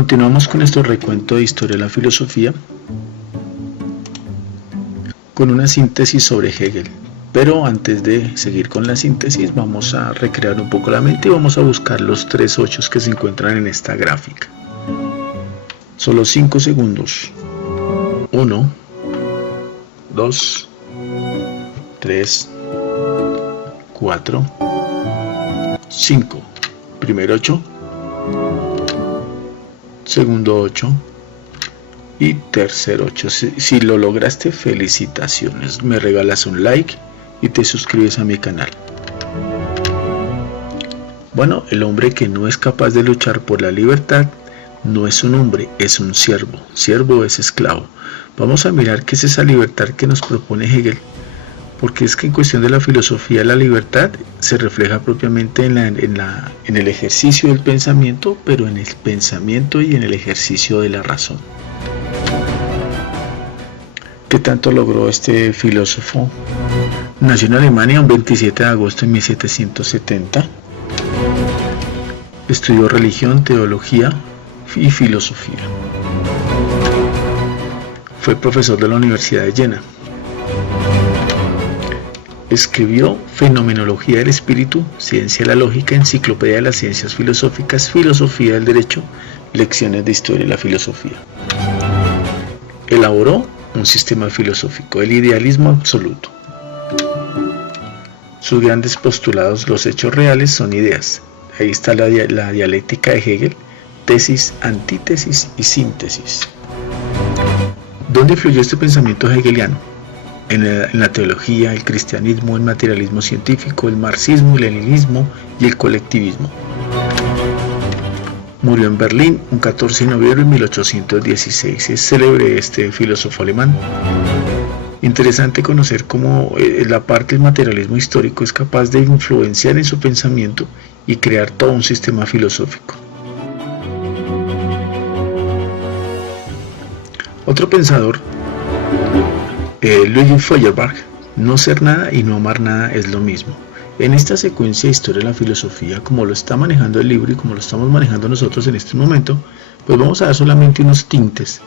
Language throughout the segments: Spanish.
Continuamos con nuestro recuento de historia de la filosofía con una síntesis sobre Hegel. Pero antes de seguir con la síntesis, vamos a recrear un poco la mente y vamos a buscar los 3 8 que se encuentran en esta gráfica. Solo 5 segundos. 1, 2, 3, 4, 5. Primer 8, segundo 8 y tercer 8. Si lo lograste, felicitaciones. Me regalas un like y te suscribes a mi canal. Bueno, el hombre que no es capaz de luchar por la libertad no es un hombre, es un siervo. Siervo es esclavo. Vamos a mirar qué es esa libertad que nos propone Hegel, porque es que en cuestión de la filosofía la libertad se refleja propiamente en el ejercicio del pensamiento, pero en el pensamiento y en el ejercicio de la razón. ¿Qué tanto logró este filósofo? Nació en Alemania un 27 de agosto de 1770. Estudió religión, teología y filosofía. Fue profesor de la Universidad de Jena. Escribió Fenomenología del Espíritu, Ciencia de la Lógica, Enciclopedia de las Ciencias Filosóficas, Filosofía del Derecho, Lecciones de Historia de la Filosofía. Elaboró un sistema filosófico, el idealismo absoluto. Sus grandes postulados, los hechos reales son ideas. Ahí está la dialéctica de Hegel, tesis, antítesis y síntesis. ¿Dónde influyó este pensamiento hegeliano? En la teología, el cristianismo, el materialismo científico, el marxismo, el leninismo y el colectivismo. Murió en Berlín un 14 de noviembre de 1816. Es célebre este filósofo alemán. Interesante conocer cómo la parte del materialismo histórico es capaz de influenciar en su pensamiento y crear todo un sistema filosófico. Otro pensador, Ludwig Feuerbach, no ser nada y no amar nada es lo mismo. En esta secuencia de historia de la filosofía, como lo está manejando el libro y como lo estamos manejando nosotros en este momento, pues vamos a dar solamente unos tintes,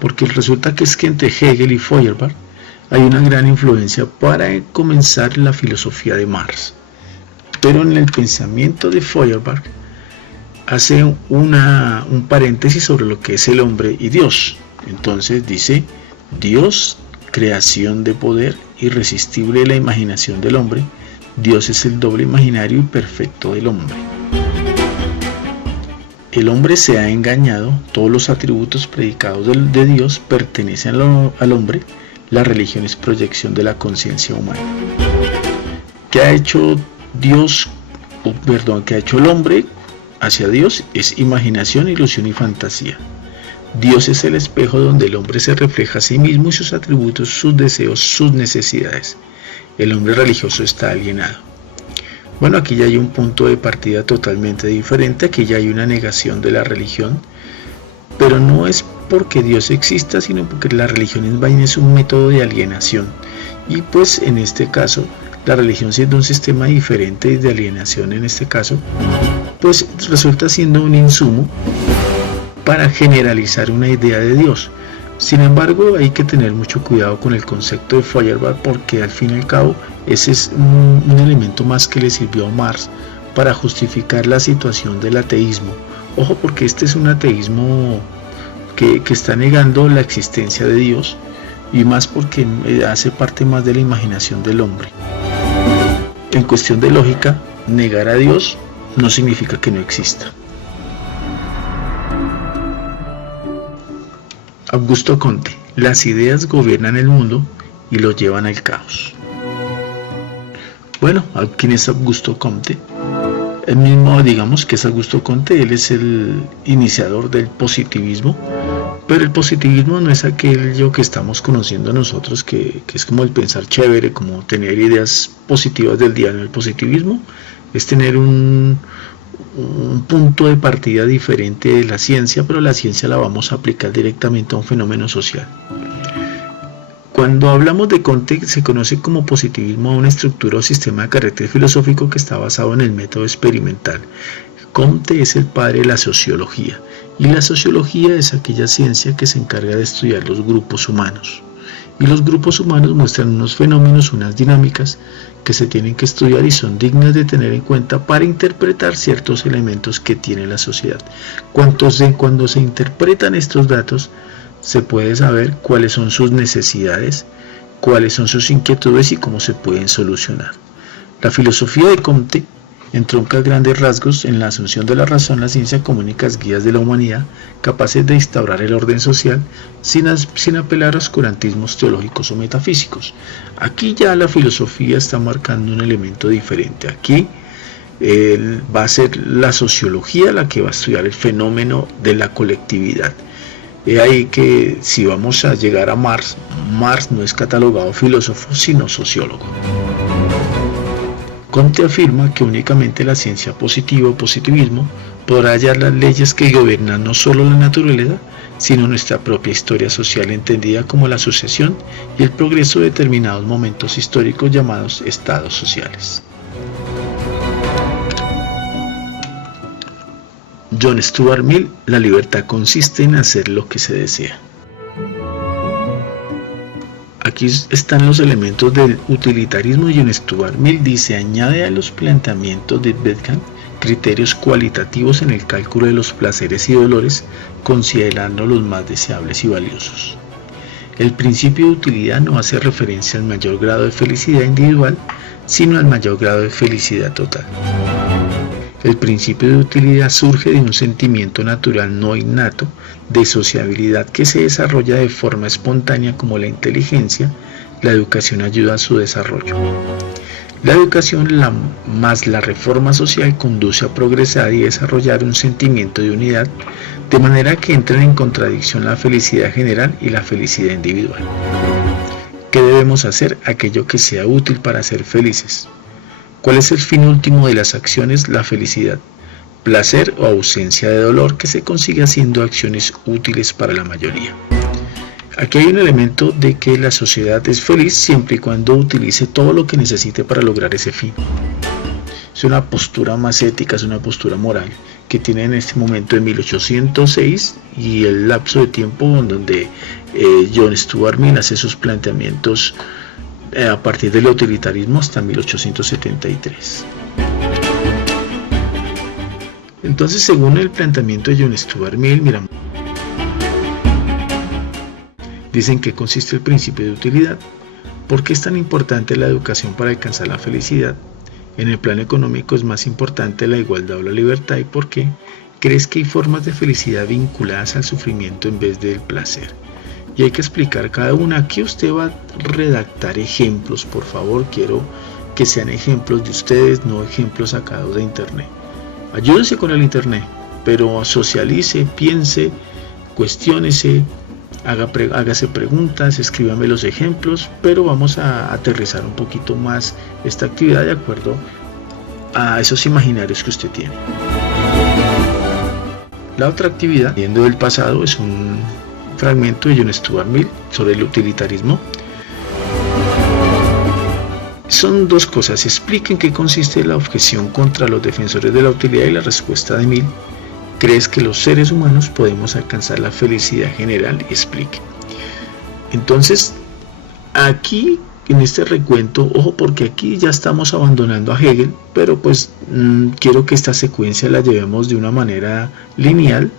porque resulta que es que entre Hegel y Feuerbach hay una gran influencia para comenzar la filosofía de Marx. Pero en el pensamiento de Feuerbach hace un paréntesis sobre lo que es el hombre y Dios. Entonces dice, Dios, creación de poder irresistible de la imaginación del hombre, Dios es el doble imaginario y perfecto del hombre. El hombre se ha engañado, todos los atributos predicados de Dios pertenecen al hombre, la religión es proyección de la conciencia humana. ¿Qué ha hecho ¿Qué ha hecho el hombre hacia Dios? Es imaginación, ilusión y fantasía. Dios es el espejo donde el hombre se refleja a sí mismo y sus atributos, sus deseos, sus necesidades. El hombre religioso está alienado. Bueno, aquí ya hay un punto de partida totalmente diferente, aquí ya hay una negación de la religión, pero no es porque Dios exista, sino porque la religión en vaina es un método de alienación. Y pues en este caso, la religión siendo un sistema diferente de alienación en este caso, pues resulta siendo un insumo para generalizar una idea de Dios. Sin embargo, hay que tener mucho cuidado con el concepto de Feuerbach, porque al fin y al cabo ese es un elemento más que le sirvió a Marx para justificar la situación del ateísmo. Ojo, porque este es un ateísmo que está negando la existencia de Dios, y más porque hace parte más de la imaginación del hombre. En cuestión de lógica, negar a Dios no significa que no exista. Augusto Comte, las ideas gobiernan el mundo y lo llevan al caos. Bueno, ¿quién es Augusto Comte? El mismo, digamos que es Augusto Comte, él es el iniciador del positivismo, pero el positivismo no es aquello que estamos conociendo nosotros, que es como el pensar chévere, como tener ideas positivas del día. El positivismo es tener un punto de partida diferente de la ciencia, pero la ciencia la vamos a aplicar directamente a un fenómeno social. Cuando hablamos de Comte, se conoce como positivismo a una estructura o sistema de carácter filosófico que está basado en el método experimental. Comte es el padre de la sociología, y la sociología es aquella ciencia que se encarga de estudiar los grupos humanos. Y los grupos humanos muestran unos fenómenos, unas dinámicas que se tienen que estudiar y son dignas de tener en cuenta para interpretar ciertos elementos que tiene la sociedad. Cuando se interpretan estos datos, se puede saber cuáles son sus necesidades, cuáles son sus inquietudes y cómo se pueden solucionar. La filosofía de Comte entronca grandes rasgos en la asunción de la razón, la ciencia como únicas guías de la humanidad, capaces de instaurar el orden social sin apelar a oscurantismos teológicos o metafísicos. Aquí ya la filosofía está marcando un elemento diferente. Aquí va a ser la sociología la que va a estudiar el fenómeno de la colectividad. Es ahí que si vamos a llegar a Marx no es catalogado filósofo sino sociólogo. Comte afirma que únicamente la ciencia positiva o positivismo podrá hallar las leyes que gobiernan no solo la naturaleza, sino nuestra propia historia social entendida como la sucesión y el progreso de determinados momentos históricos llamados estados sociales. John Stuart Mill, la libertad consiste en hacer lo que se desea. Aquí están los elementos del utilitarismo. John Stuart Mill dice: añade a los planteamientos de Bentham criterios cualitativos en el cálculo de los placeres y dolores, considerando los más deseables y valiosos. El principio de utilidad no hace referencia al mayor grado de felicidad individual, sino al mayor grado de felicidad total. El principio de utilidad surge de un sentimiento natural no innato de sociabilidad que se desarrolla de forma espontánea como la inteligencia. La educación ayuda a su desarrollo. La educación más la reforma social conduce a progresar y desarrollar un sentimiento de unidad, de manera que entran en contradicción la felicidad general y la felicidad individual. ¿Qué debemos hacer? Aquello que sea útil para ser felices. ¿Cuál es el fin último de las acciones? La felicidad, placer o ausencia de dolor que se consigue haciendo acciones útiles para la mayoría. Aquí hay un elemento de que la sociedad es feliz siempre y cuando utilice todo lo que necesite para lograr ese fin. Es una postura más ética, es una postura moral que tiene en este momento de 1806 y el lapso de tiempo donde John Stuart Mill hace sus planteamientos a partir del utilitarismo hasta 1873. Entonces, según el planteamiento de John Stuart Mill, miramos, dicen que consiste el principio de utilidad. ¿Por qué es tan importante la educación para alcanzar la felicidad? En el plano económico es más importante la igualdad o la libertad. ¿Y por qué? ¿Crees que hay formas de felicidad vinculadas al sufrimiento en vez del placer? Y hay que explicar cada una. Aquí usted va a redactar ejemplos, por favor, quiero que sean ejemplos de ustedes, no ejemplos sacados de internet. Ayúdense con el internet, pero socialice, piense, cuestiónese, hágase preguntas, escríbame los ejemplos, pero vamos a aterrizar un poquito más esta actividad de acuerdo a esos imaginarios que usted tiene. La otra actividad, viendo del pasado, es un fragmento de John Stuart Mill sobre el utilitarismo. Son dos cosas: expliquen qué consiste la objeción contra los defensores de la utilidad y la respuesta de Mill. ¿Crees que los seres humanos podemos alcanzar la felicidad general? Explique. Entonces, aquí en este recuento, ojo, porque aquí ya estamos abandonando a Hegel, pero pues quiero que esta secuencia la llevemos de una manera lineal.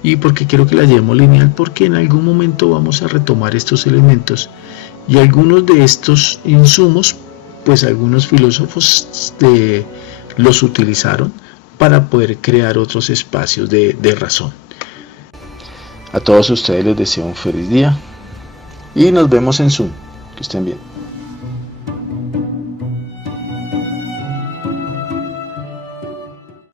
¿Y por qué quiero que la llevemos lineal? Porque en algún momento vamos a retomar estos elementos y algunos de estos insumos, pues algunos filósofos los utilizaron para poder crear otros espacios de razón. A todos ustedes les deseo un feliz día y nos vemos en Zoom. Que estén bien.